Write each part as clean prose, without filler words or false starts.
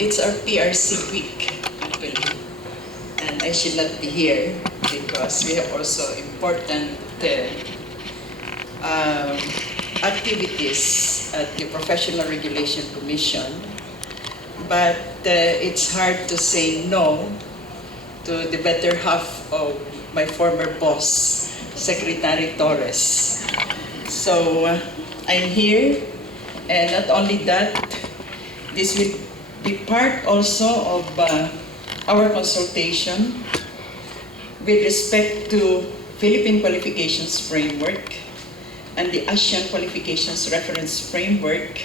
It's our PRC week, actually. And I should not be here because we have also important activities at the Professional Regulation Commission. But it's hard to say no to the better half of my former boss, Secretary Torres. So I'm here, and not only that, this will be part also of our consultation with respect to Philippine Qualifications Framework and the Asean Qualifications Reference Framework,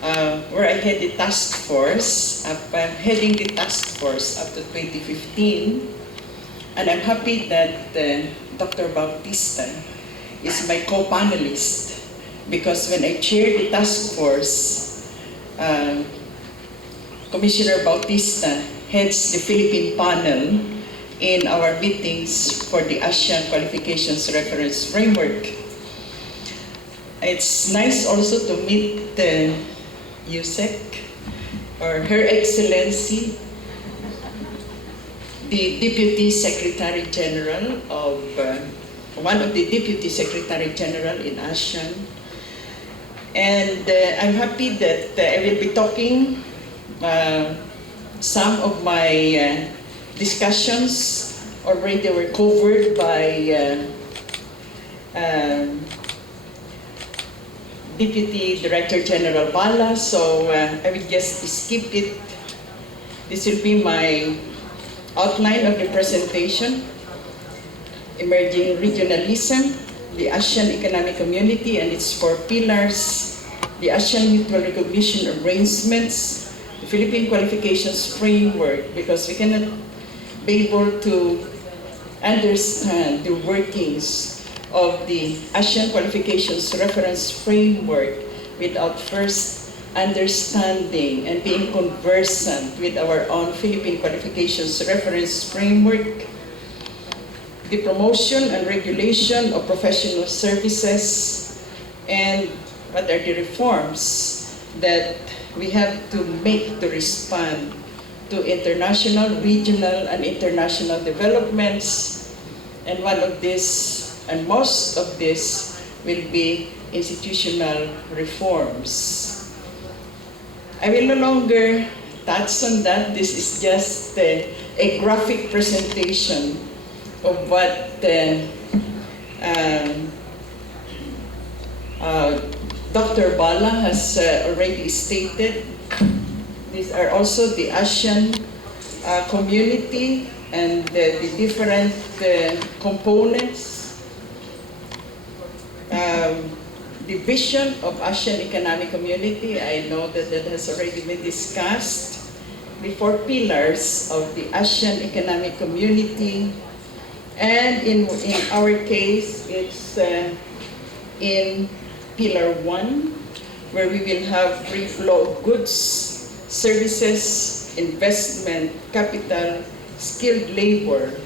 where I head the task force, heading the task force up to 2015. And I'm happy that Dr. Bautista is my co-panelist, because when I chaired the task force, Commissioner Bautista heads the Philippine panel in our meetings for the Asean Qualifications Reference Framework. It's nice also to meet the USEC, or Her Excellency, the Deputy Secretary General of, one of the Deputy Secretary General in ASEAN. And I'm happy that I will be talking some of my discussions already were covered by Deputy Director General Bala, so I will just skip it. This will be my outline of the presentation: Emerging Regionalism, the ASEAN Economic Community and its 4 pillars, the ASEAN Mutual Recognition Arrangements, the Philippine Qualifications Framework, because we cannot be able to understand the workings of the ASEAN Qualifications Reference Framework without first understanding and being conversant with our own Philippine Qualifications Reference Framework, the promotion and regulation of professional services, and what are the reforms that we have to make to respond to international, regional, and international developments. And one of this, and most of this, will be institutional reforms. I will no longer touch on that. This is just a graphic presentation of what Dr. Bala has already stated. These are also the ASEAN community and the different components. The vision of ASEAN Economic Community, I know that that has already been discussed. The 4 pillars of the ASEAN Economic Community, and in our case, it's in Pillar 1, where we will have free flow of goods, services, investment, capital, skilled labor,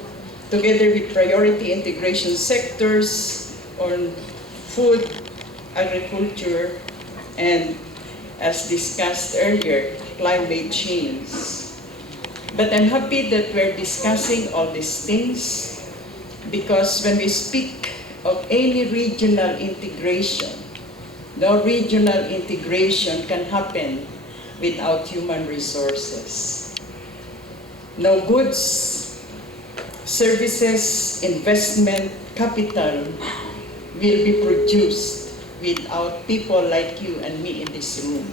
together with priority integration sectors on food, agriculture, and, as discussed earlier, climate change. But I'm happy that we're discussing all these things, because when we speak of any regional integration, no regional integration can happen without human resources. No goods, services, investment, capital will be produced without people like you and me in this room.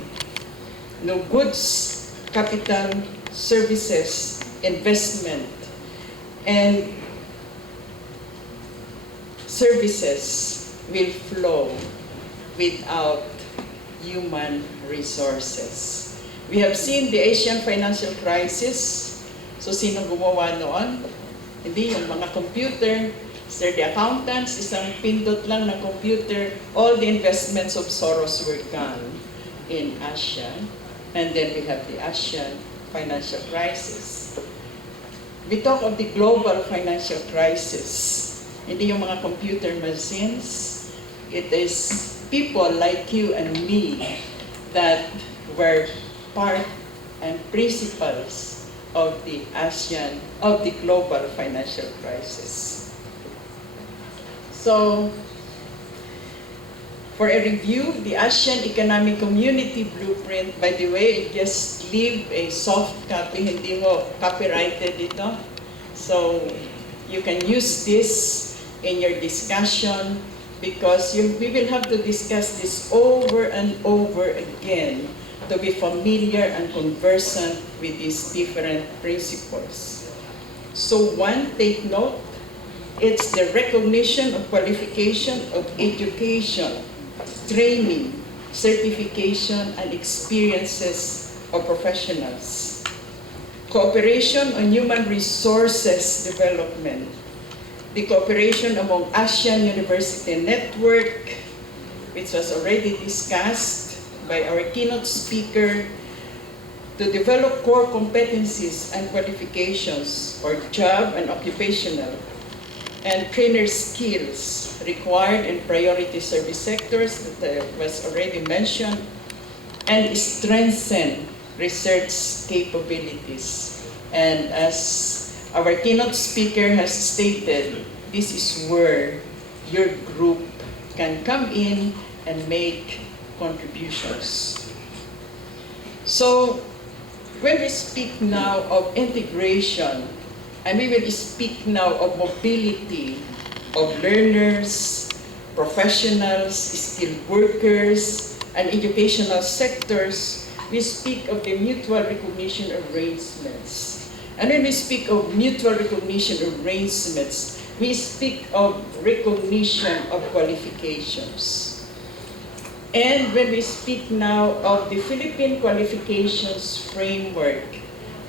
No goods, capital, services, investment, and services will flow without human resources. We have seen the Asian financial crisis. So sino gumawa noon? Hindi yung mga computer, sir, the accountants, isang pindot lang ng computer, all the investments of Soros were gone in Asia. And then we have the Asian financial crisis. We talk of the global financial crisis. Hindi yung mga computer machines. It is people like you and me that were part and principles of the global financial crisis. So, for a review, the ASEAN Economic Community Blueprint, by the way, I just leave a soft copy, hindi mo copyrighted ito. So, you can use this in your discussion because we will have to discuss this over and over again to be familiar and conversant with these different principles. So one, take note, it's the recognition of qualification of education, training, certification, and experiences of professionals. Cooperation on human resources development. The cooperation among ASEAN University Network, which was already discussed by our keynote speaker, to develop core competencies and qualifications for job and occupational and trainer skills required in priority service sectors that was already mentioned, and strengthen research capabilities. And as our keynote speaker has stated, this is where your group can come in and make contributions. So, when we speak now of integration, and we will speak now of mobility of learners, professionals, skilled workers, and educational sectors, we speak of the mutual recognition arrangements. And when we speak of mutual recognition arrangements, we speak of recognition of qualifications. And when we speak now of the Philippine Qualifications Framework,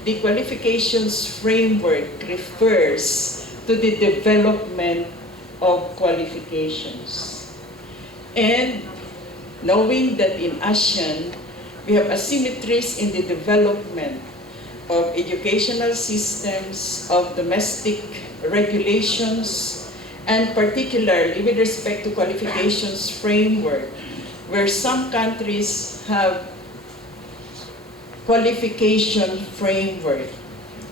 the qualifications framework refers to the development of qualifications. And knowing that in ASEAN, we have asymmetries in the development of educational systems, of domestic regulations, and particularly with respect to qualifications framework, where some countries have qualification framework,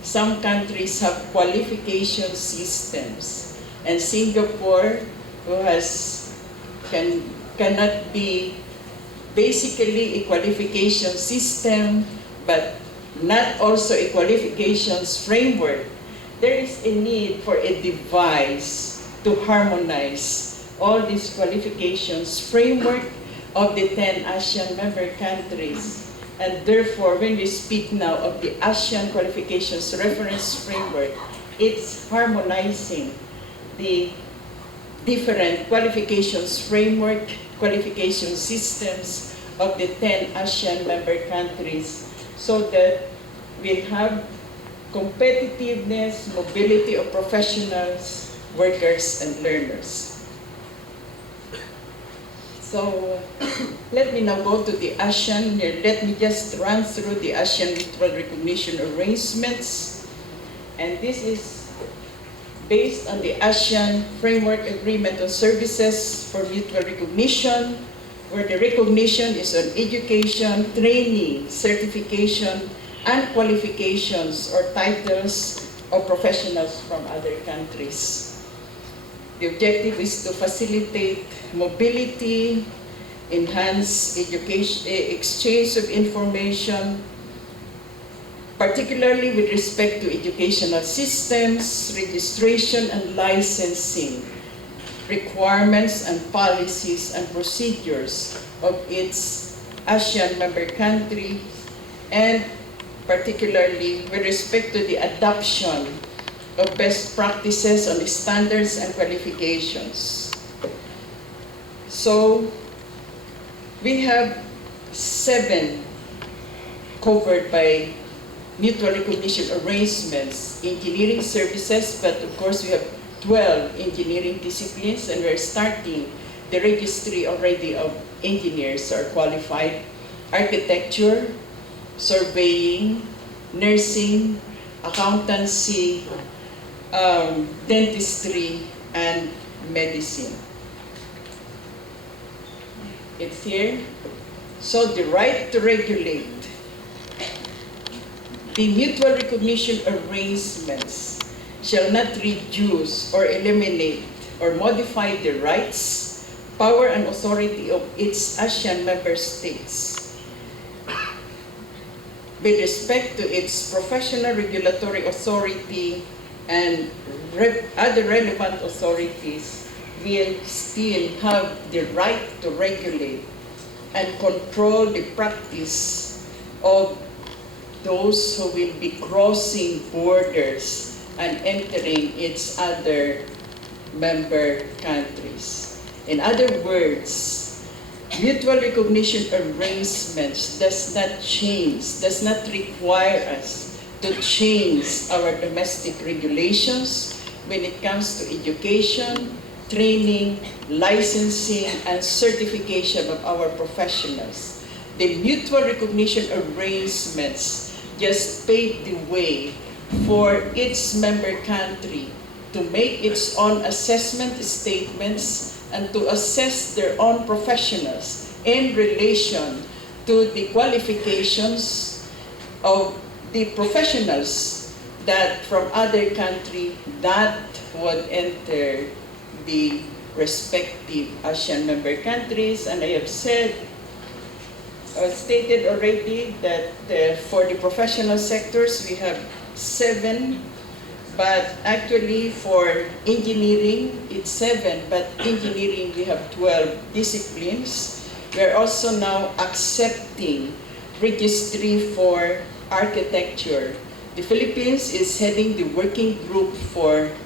some countries have qualification systems, and Singapore, who cannot be basically a qualification system, but not also a qualifications framework, there is a need for a device to harmonize all these qualifications framework of the 10 ASEAN member countries. And therefore, when we speak now of the ASEAN Qualifications Reference Framework, it's harmonizing the different qualifications framework, qualification systems of the 10 ASEAN member countries, so that we have competitiveness, mobility of professionals, workers, and learners. So let me now go to the ASEAN. Let me just run through the ASEAN mutual recognition arrangements. And this is based on the ASEAN Framework Agreement on Services for Mutual Recognition, where the recognition is on education, training, certification, and qualifications or titles of professionals from other countries. The objective is to facilitate mobility, enhance education, exchange of information, particularly with respect to educational systems, registration and licensing, requirements and policies and procedures of its ASEAN member countries, and particularly with respect to the adoption of best practices on standards and qualifications. So we have 7 covered by mutual recognition arrangements, engineering services, but of course we have 12 engineering disciplines, and we're starting the registry already of engineers are qualified, architecture, surveying, nursing, accountancy, dentistry, and medicine. It's here. So the right to regulate. The mutual recognition arrangements shall not reduce or eliminate or modify the rights, power, and authority of its ASEAN member states with respect to its professional regulatory authority and other relevant authorities will still have the right to regulate and control the practice of those who will be crossing borders and entering its other member countries. In other words, mutual recognition arrangements does not require us to change our domestic regulations when it comes to education, training, licensing, and certification of our professionals. The mutual recognition arrangements just pave the way for its member country to make its own assessment statements and to assess their own professionals in relation to the qualifications of the professionals that from other country that would enter the respective ASEAN member countries. And I have stated already that for the professional sectors we have 7, but actually for engineering it's 7, but engineering we have 12 disciplines. We are also now accepting registry for architecture. The Philippines is heading the working group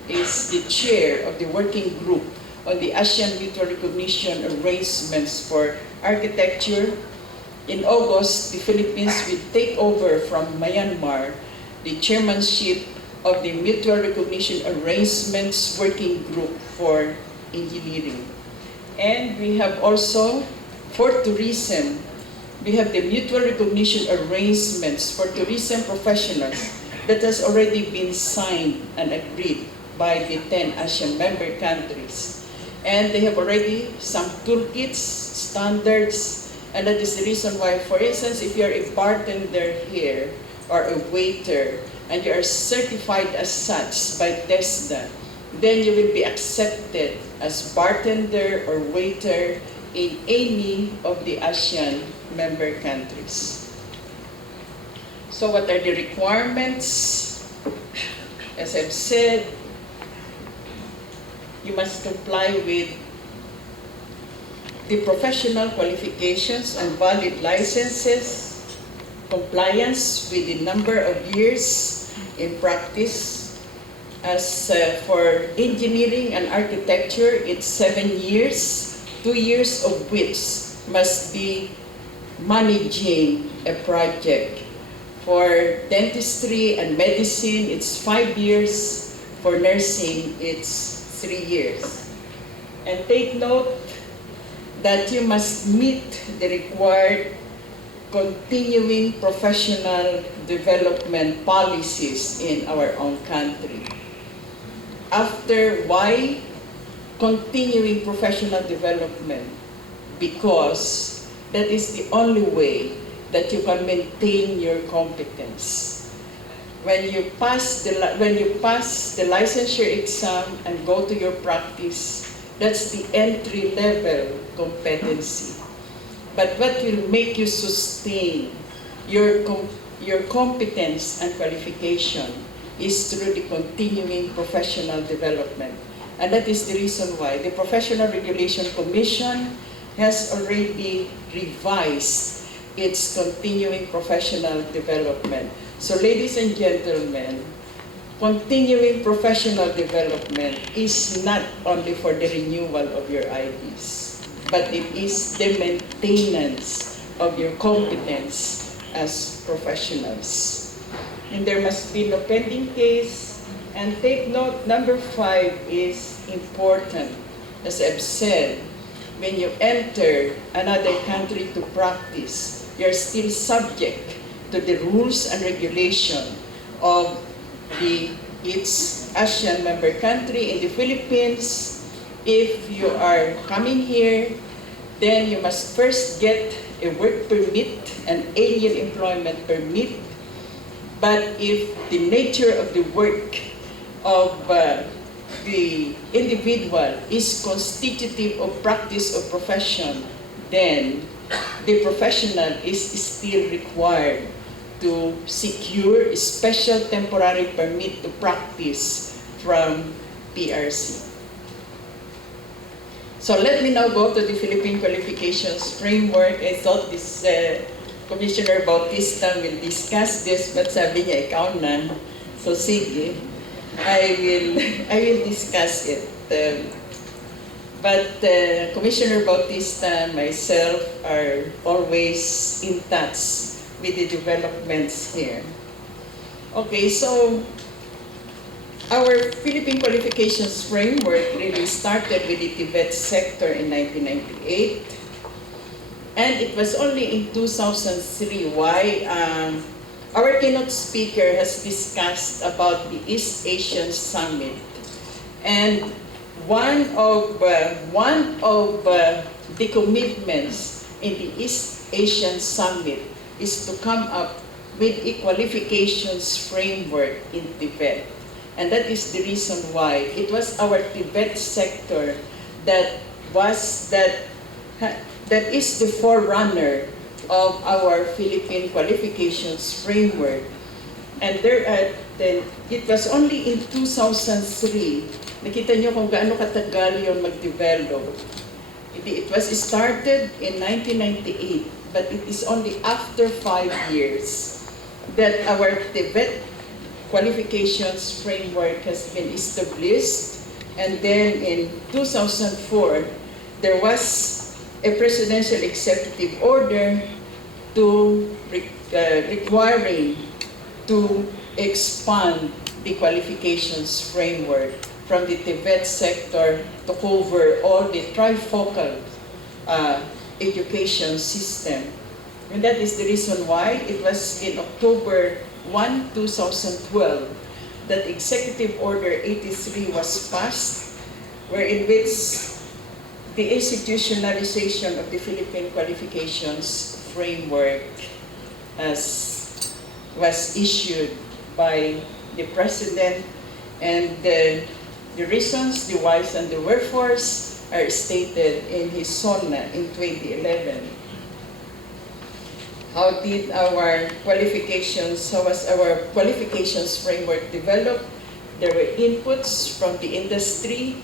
is the chair of the working group on the ASEAN Mutual Recognition Arrangements for Architecture. In August, the Philippines will take over from Myanmar the chairmanship of the Mutual Recognition Arrangements Working Group for Engineering. And we have also, for tourism, we have the mutual recognition arrangements for tourism professionals that has already been signed and agreed by the 10 ASEAN member countries. And they have already some toolkits, standards, and that is the reason why, for instance, if you're a bartender here or a waiter and you are certified as such by TESDA, then you will be accepted as bartender or waiter in any of the ASEAN member countries. So what are the requirements? As I've said, you must comply with the professional qualifications and valid licenses, compliance with the number of years in practice. As for engineering and architecture, it's 7 years, 2 years of which must be managing a project. For dentistry and medicine, it's 5 years. For nursing, it's 3 years. And take note that you must meet the required continuing professional development policies in our own country. After, why continuing professional development? Because that is the only way that you can maintain your competence. When you pass the licensure exam and go to your practice, that's the entry-level competency. But what will make you sustain your competence and qualification is through the continuing professional development. And that is the reason why the Professional Regulation Commission has already revised its continuing professional development. So ladies and gentlemen, continuing professional development is not only for the renewal of your IDs, but it is the maintenance of your competence as professionals. And there must be no pending case. And take note, number 5 is important. As I've said, when you enter another country to practice, you're still subject to the rules and regulation of its ASEAN member country. In the Philippines, if you are coming here, then you must first get a work permit, an alien employment permit, But if the nature of the work of the individual is constitutive of practice or profession, then the professional is still required to secure a special temporary permit to practice from PRC. So let me now go to the Philippine Qualifications Framework. I thought this Commissioner Bautista will discuss this, but sabi niya, ikaw na. So sige, I will discuss it. But Commissioner Bautista and myself are always in touch with the developments here. Okay, so our Philippine Qualifications Framework really started with the Tibet sector in 1998. And it was only in 2003 why our keynote speaker has discussed about the East Asian Summit. And one of the commitments in the East Asian Summit is to come up with a qualifications framework in Tibet. And that is the reason why it was our Tibet sector that is the forerunner of our Philippine Qualifications Framework. And it was only in 2003, nakita niyo kung gaano katagal yung mag-develop. It was started in 1998, but it is only after 5 years that our Tibet Qualifications Framework has been established. And then in 2004, there was a presidential executive order requiring to expand the qualifications framework from the Tibet sector to cover all the trifocal education system. And that is the reason why it was in October 1, 2012 that Executive Order 83 was passed, in which the institutionalization of the Philippine Qualifications Framework was issued by the President, and the reasons, the whys, and the wherefores are stated in his SONA in 2011. How was our qualifications framework developed? There were inputs from the industry.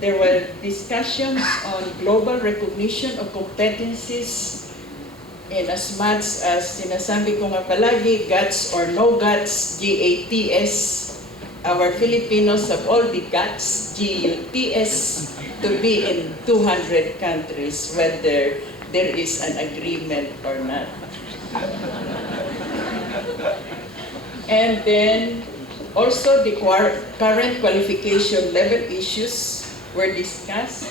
There were discussions on global recognition of competencies, in as much as sinasabi ko nga palagi, guts or no guts, GATS. Our Filipinos have all the guts, GUTS, to be in 200 countries, whether there is an agreement or not. And then also the current qualification level issues were discussed.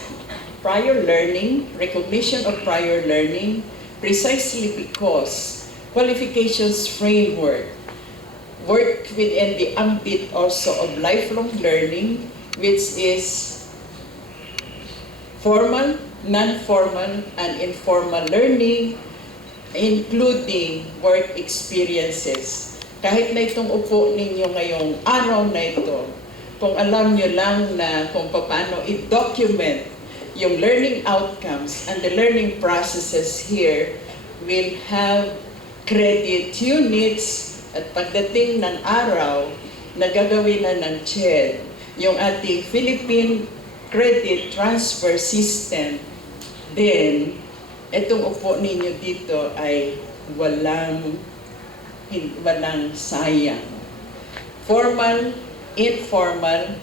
Prior learning, recognition of prior learning, precisely because qualifications framework work within the ambit also of lifelong learning, which is formal, non-formal, and informal learning, including work experiences. Kahit na itong upo ninyo ngayong araw na ito, kung alam nyo lang na kung paano i-document yung learning outcomes and the learning processes here, will have credit units, at pagdating ng araw na gagawin na ng CHED, yung ating Philippine Credit Transfer System, then itong upo ninyo dito ay walang sayang. Formal, informal,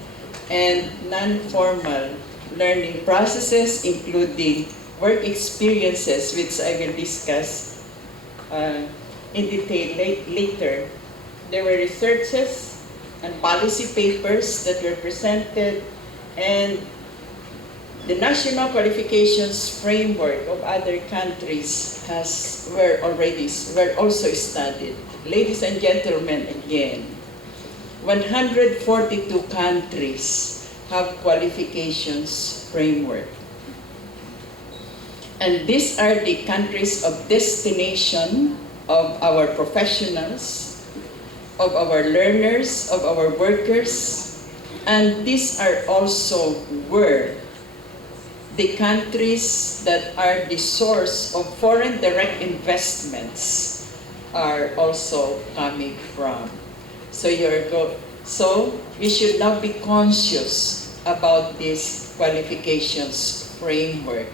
and non-formal learning processes, including work experiences, which I will discuss in detail later. There were researches and policy papers that were presented, and the national qualifications framework of other countries were also studied. Ladies and gentlemen, again, 142 countries have qualifications framework. And these are the countries of destination of our professionals. of our learners, of our workers, and these are also where the countries that are the source of foreign direct investments are also coming from. So we should now be conscious about this qualifications framework.